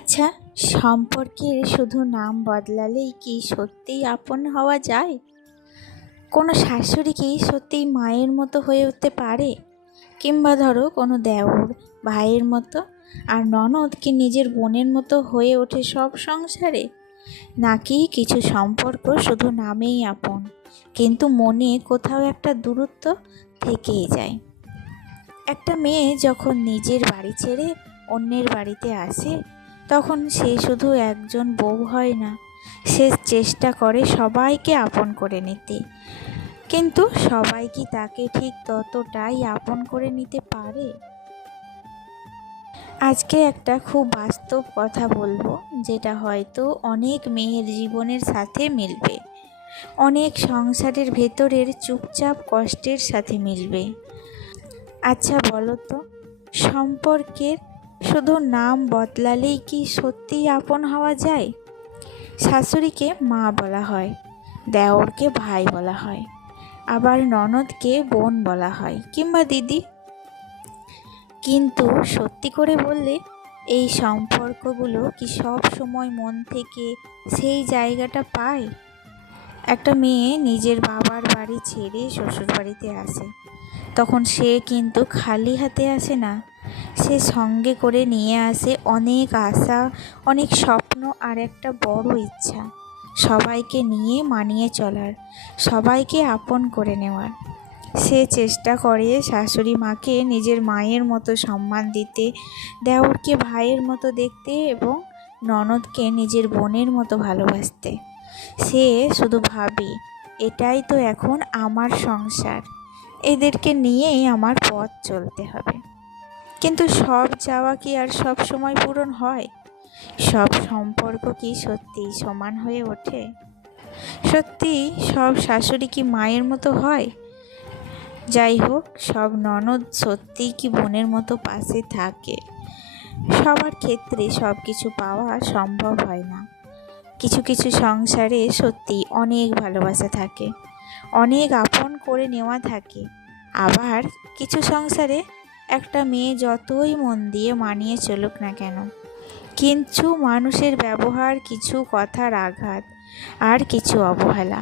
আচ্ছা, সম্পর্কের শুধু নাম বদলালেই কি সত্যিই আপন হওয়া যায়? কোনো শাশুড়ি কি সত্যিই মায়ের মতো হয়ে উঠতে পারে? কিংবা ধরো কোনো দেওর ভাইয়ের মতো, আর ননদ কি নিজের বোনের মতো হয়ে ওঠে সব সংসারে? নাকি কিছু সম্পর্ক শুধু নামেই আপন, কিন্তু মনে কোথাও একটা দূরত্ব থেকেই যায়? একটা মেয়ে যখন নিজের বাড়ি ছেড়ে অন্যের বাড়িতে আসে, তখন সে শুধু একজন বউ হয় না, সে চেষ্টা করে সবাইকে আপন করে নিতে। কিন্তু সবাই কি তাকে ঠিক ততটাই আপন করে নিতে পারে? আজকে একটা খুব বাস্তব কথা বলবো, যেটা হয়তো অনেক মেয়ের জীবনের সাথে মিলবে, অনেক সংসারের ভেতরের চুপচাপ কষ্টের সাথে মিলবে। আচ্ছা বলো তো, সম্পর্কের শুধু নাম বদলালেই কি সত্যিই আপন হওয়া যায়? শাশুড়িকে মা বলা হয়, দেওরকে ভাই বলা হয়, আবার ননদকে বোন বলা হয় কিংবা দিদি। কিন্তু সত্যি করে বললে, এই সম্পর্কগুলো কি সব সময় মন থেকে সেই জায়গাটা পায়? একটা মেয়ে নিজের বাবার বাড়ি ছেড়ে শ্বশুর বাড়িতে আসে, তখন সে কিন্তু খালি হাতে আসে না। সে সঙ্গে করে নিয়ে আসে অনেক আশা, অনেক স্বপ্ন আর একটা বড় ইচ্ছা, সবাইকে নিয়ে মানিয়ে চলার, সবাইকে আপন করে নেওয়ার। সে চেষ্টা করে শাশুড়ি মাকে নিজের মায়ের মতো সম্মান দিতে, দেওরকে ভাইয়ের মতো দেখতে এবং ননদকে নিজের বোনের মতো ভালোবাসতে। সে শুধু ভাবে, এটাই তো এখন আমার সংসার, এদেরকে নিয়েই আমার পথ চলতে হবে। কিন্তু সব চাওয়া কি আর সব সময় পূরণ হয়? সব সম্পর্ক কি সত্যিই সমান হয়ে ওঠে? সত্যি সব শাশুড়ি কি মায়ের মতো হয়? যাই হোক, সব ননদ সত্যিই কি বোনের মতো পাশে থাকে? সবার ক্ষেত্রে সব কিছু পাওয়া সম্ভব হয় না। কিছু কিছু সংসারে সত্যি অনেক ভালোবাসা থাকে, অনেক আপন করে নেওয়া থাকে। আবার কিছু সংসারে একটা মেয়ে যতই মন দিয়ে মানিয়ে চলুক না কেন, কিছু মানুষের ব্যবহার, কিছু কথার আঘাত আর কিছু অবহেলা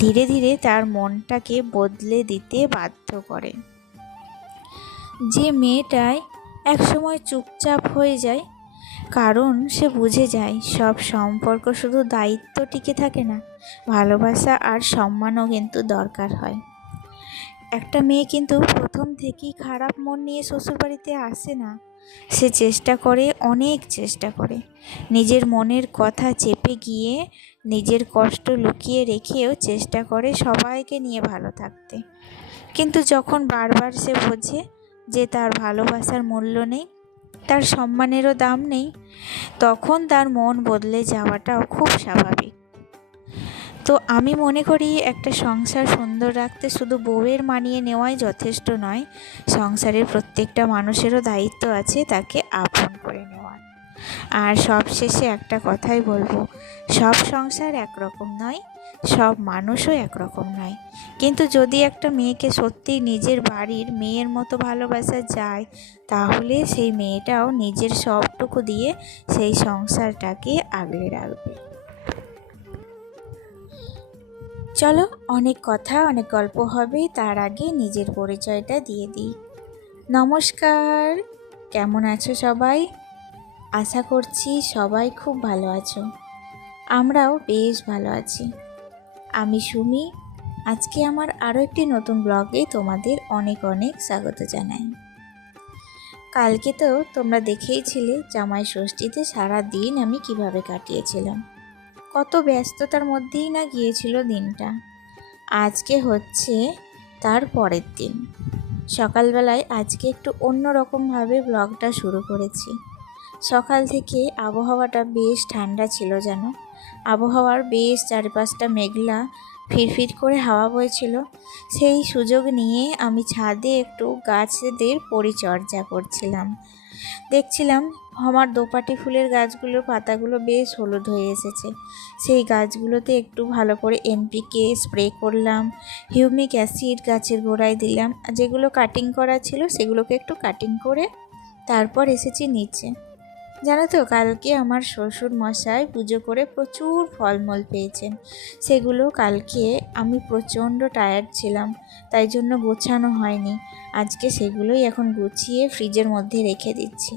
ধীরে ধীরে তার মনটাকে বদলে দিতে বাধ্য করে। যে মেয়েটাই একসময় চুপচাপ হয়ে যায়, কারণ সে বুঝে যায় সব সম্পর্ক শুধু দায়িত্ব টিকে থাকে না, ভালোবাসা আর সম্মানও কিন্তু দরকার হয়। একটা মেয়ে কিন্তু প্রথম থেকেই খারাপ মন নিয়ে শ্বশুরবাড়িতে আসে না। সে চেষ্টা করে, অনেক চেষ্টা করে, নিজের মনের কথা চেপে গিয়ে, নিজের কষ্ট লুকিয়ে রেখেও চেষ্টা করে সবাইকে নিয়ে ভালো থাকতে। কিন্তু যখন বারবার সে বোঝে যে তার ভালোবাসার মূল্য নেই, তার সম্মানেরও দাম নেই, তখন তার মন বদলে যাওয়াটাও খুব স্বাভাবিক। তো আমি মনে করি, একটা সংসার সুন্দর রাখতে শুধু বউয়ের মানিয়ে নেওয়াই যথেষ্ট নয়, সংসারের প্রত্যেকটা মানুষেরও দায়িত্ব আছে তাকে আপন করে নেওয়ার। আর সবশেষে একটা কথাই বলবো, সব সংসার একরকম নয়, সব মানুষও একরকম নয়। কিন্তু যদি একটা মেয়েকে সত্যি নিজের বাড়ির মেয়ের মতো ভালোবাসা যায়, তাহলে সেই মেয়েটাও নিজের সবটুকু দিয়ে সেই সংসারটাকে আগলে রাখবে। চলো, অনেক কথা, অনেক গল্প হবে, তার আগে নিজের পরিচয়টা দিয়ে দিই। নমস্কার, কেমন আছো সবাই? আশা করছি সবাই খুব ভালো আছো। আমরাও বেশ ভালো আছি। আমি সুমি। আজকে আমার আরও একটি নতুন ব্লগে তোমাদের অনেক অনেক স্বাগত জানাই। কালকে তো তোমরা দেখেইছিলে জামাই ষষ্ঠীতে সারা দিন আমি কিভাবে কাটিয়েছিলাম। কত ব্যস্ততার মধ্যেই না গিয়েছিল দিনটা। আজকে হচ্ছে তার পরের দিন। সকালবেলায় আজকে একটু অন্যরকমভাবে ব্লগটা শুরু করেছি। সকাল থেকে আবহাওয়াটা বেশ ঠান্ডা ছিল যেন, আবহাওয়ার বেশ চারপাশটা মেঘলা, ফিরফির করে হাওয়া বইছিল। সেই সুযোগ নিয়ে আমি ছাদে একটু গাছদের পরিচর্যা করছিলাম। দেখছিলাম আমার দোপাটি ফুলের গাছগুলোর পাতাগুলো বেশ হলুদ হয়ে এসেছে। সেই গাছগুলোতে একটু ভালো করে এনপিকে স্প্রে করলাম, হিউমিক অ্যাসিড গাছের গোড়ায় দিলাম, যেগুলো কাটিং করা ছিল সেগুলোকে একটু কাটিং করে তারপর এসেছি নিচে। জানো তো, কালকে আমার শ্বশুর মশাই পুজো করে প্রচুর ফলমূল পেয়েছেন। সেগুলো কালকে আমি প্রচণ্ড টায়ার্ড ছিলাম, তাই জন্য গোছানো হয়নি। আজকে সেগুলোই এখন গুছিয়ে ফ্রিজের মধ্যে রেখে দিচ্ছি।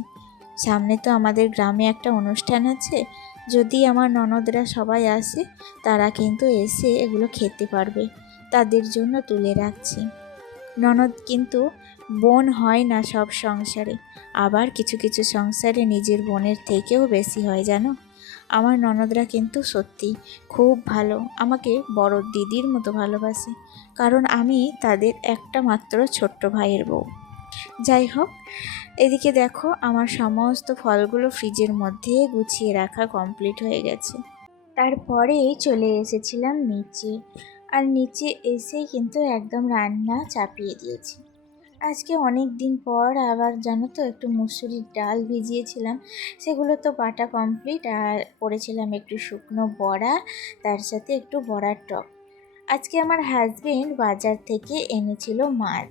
সামনে তো আমাদের গ্রামে একটা অনুষ্ঠান আছে, যদি আমার ননদরা সবাই আসে তারা কিন্তু এসে এগুলো খেতে পারবে, তাদের জন্য তুলে রাখছি। ননদ কিন্তু বোন হয় না সব সংসারে, আবার কিছু কিছু সংসারে নিজের বোনের থেকেও বেশি হয় জানো। আমার ননদরা কিন্তু সত্যি খুব ভালো, আমাকে বড় দিদির মতো ভালোবাসে, কারণ আমি তাদের একটা মাত্র ছোট্ট ভাইয়ের বউ। যাই হোক, এদিকে দেখো আমার সমস্ত ফলগুলো ফ্রিজের মধ্যে গুছিয়ে রাখা কমপ্লিট হয়ে গেছে। তারপরেই চলে এসেছিলাম নিচে, আর নিচে এসেই কিন্তু একদম রান্না চাপিয়ে দিয়েছি। আজকে অনেক দিন পর আবার জানো তো একটু মুসুরির ডাল ভিজিয়েছিলাম, সেগুলো তো বাটা কমপ্লিট, আর করেছিলাম একটু শুকনো বড়া, তার সাথে একটু বড়ার টক। আজকে আমার হাজবেন্ড বাজার থেকে এনেছিল মাছ,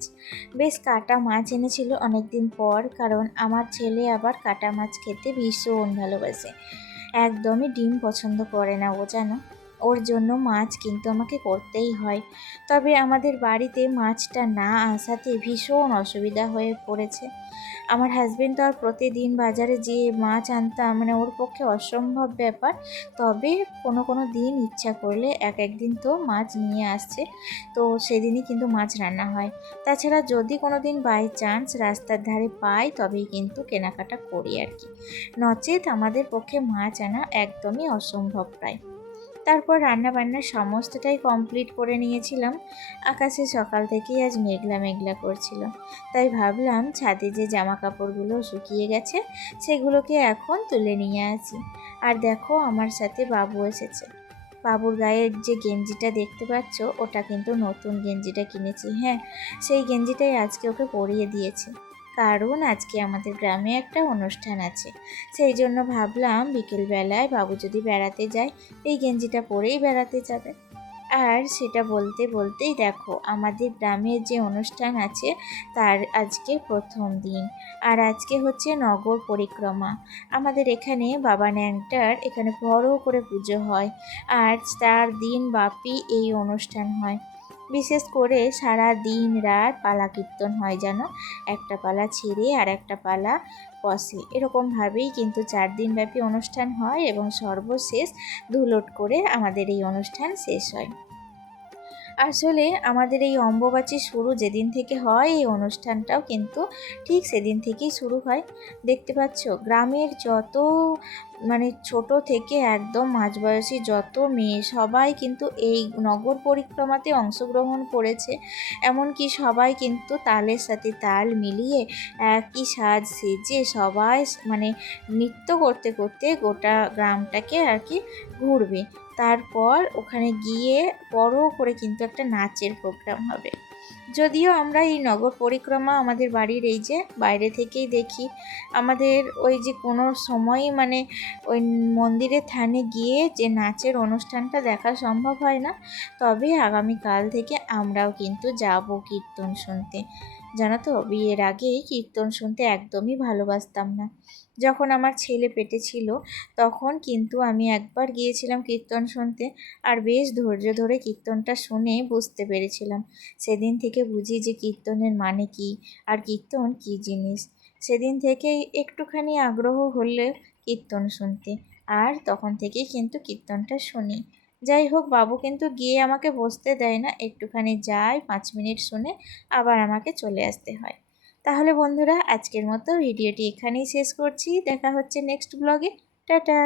বেশ কাটা মাছ এনেছিল অনেক দিন পর, কারণ আমার ছেলে আবার কাটা মাছ খেতে ভীষণ ভালোবাসে। একদমই ডিম পছন্দ করে না ও, জানো। ওর জন্য মাছ কিন্তু আমাকে করতেই হয়। তবে আমাদের বাড়িতে মাছটা না আসাতে ভীষণ অসুবিধা হয়ে পড়েছে। আমার হাজবেন্ড তো আর প্রতিদিন বাজারে যেয়ে মাছ আনতাম মানে ওর পক্ষে অসম্ভব ব্যাপার। তবে কোনো কোনো দিন ইচ্ছা করলে এক একদিন তো মাছ নিয়ে আসছে, তো সেদিনই কিন্তু মাছ রান্না হয়। তাছাড়া যদি কোনো দিন বাই চান্স রাস্তার ধারে পাই তবেই কিন্তু কেনাকাটা করি আর কি, নচেত আমাদের পক্ষে মাছ আনা একদমই অসম্ভব প্রায়। তারপর রান্নাবান্না সমস্তটাই কমপ্লিট করে নিয়েছিলাম। আকাশে সকাল থেকেই আজ মেঘলা মেঘলা করছিল, তাই ভাবলাম ছাদে যে জামা কাপড়গুলো শুকিয়ে গেছে সেগুলোকে এখন তুলে নিয়ে আসি। আর দেখো আমার সাথে বাবু এসেছে। বাবুর গায়ের যে গেঞ্জিটা দেখতে পাচ্ছ ওটা কিন্তু নতুন গেঞ্জিটা কিনেছি, হ্যাঁ সেই গেঞ্জিটাই আজকে ওকে পরিয়ে দিয়েছি, কারণ আজকে আমাদের গ্রামে একটা অনুষ্ঠান আছে। সেই জন্য ভাবলাম বিকেলবেলায় বাবু যদি বেড়াতে যায় এই গেঞ্জিটা পরেই বেড়াতে যাবে। আর সেটা বলতে বলতেই দেখো আমাদের গ্রামের যে অনুষ্ঠান আছে তার আজকে প্রথম দিন, আর আজকে হচ্ছে নগর পরিক্রমা। আমাদের এখানে বাবা ন্যাংটার এখানে বড় করে পুজো হয়, আর 4 দিন ব্যাপী এই অনুষ্ঠান হয়। বিশেষ করে সারা দিন রাত পালা কীর্তন হয় যেন, একটা পালা ছেড়ে আর একটা পালা বসে, এরকমভাবেই কিন্তু 4 দিন ব্যাপী অনুষ্ঠান হয় এবং সর্বশেষ ধুলোট করে আমাদের এই অনুষ্ঠান শেষ হয়। আসলে আমাদের এই অম্বুবাচী শুরু যেদিন থেকে হয় এই অনুষ্ঠানটাও কিন্তু ঠিক সেদিন থেকেই শুরু হয়। দেখতে পাচ্ছ গ্রামের যত মানে ছোট থেকে একদম মাঝবয়সী যত মেয়ে সবাই কিন্তু এই নগর পরিক্রমাতে অংশগ্রহণ করেছে। এমনকি সবাই কিন্তু তালের সাথে তাল মিলিয়ে একই সাজ সেজে সবাই মানে নৃত্য করতে করতে গোটা গ্রামটাকে আর কি ঘুরবে। তারপর ওখানে গিয়ে বড় করে কিন্তু একটা নাচের প্রোগ্রাম হবে। যদিও আমরা এই নগর পরিক্রমা আমাদের বাড়ির এই যে বাইরে থেকেই দেখি, আমাদের ওই যে কোনো সময়ই মানে ওই মন্দিরের থানে গিয়ে যে নাচের অনুষ্ঠানটা দেখা সম্ভব হয় না। তবে আগামীকাল থেকে আমরাও কিন্তু যাব কীর্তন শুনতে। জানো তো বিয়ের আগে কীর্তন শুনতে একদমই ভালোবাসতাম না। যখন আমার ছেলে পেটে ছিল তখন কিন্তু আমি একবার গিয়েছিলাম কীর্তন শুনতে, আর বেশ ধৈর্য ধরে কীর্তনটা শুনে বুঝতে পেরেছিলাম। সেদিন থেকে বুঝি যে কীর্তনের মানে কী আর কীর্তন কী জিনিস। সেদিন থেকেই একটুখানি আগ্রহ হলে কীর্তন শুনতে, আর তখন থেকেই কিন্তু কীর্তনটা শুনি। যাই হোক, বাবু কিন্তু গিয়ে আমাকে বসতে দেয় না, একটুখানি যাই 5 মিনিট শুনে আবার আমাকে চলে আসতে হয়। তাহলে বন্ধুরা আজকের মতো ভিডিওটি এখানেই শেষ করছি, দেখা হচ্ছে নেক্সট ব্লগে। টাটা।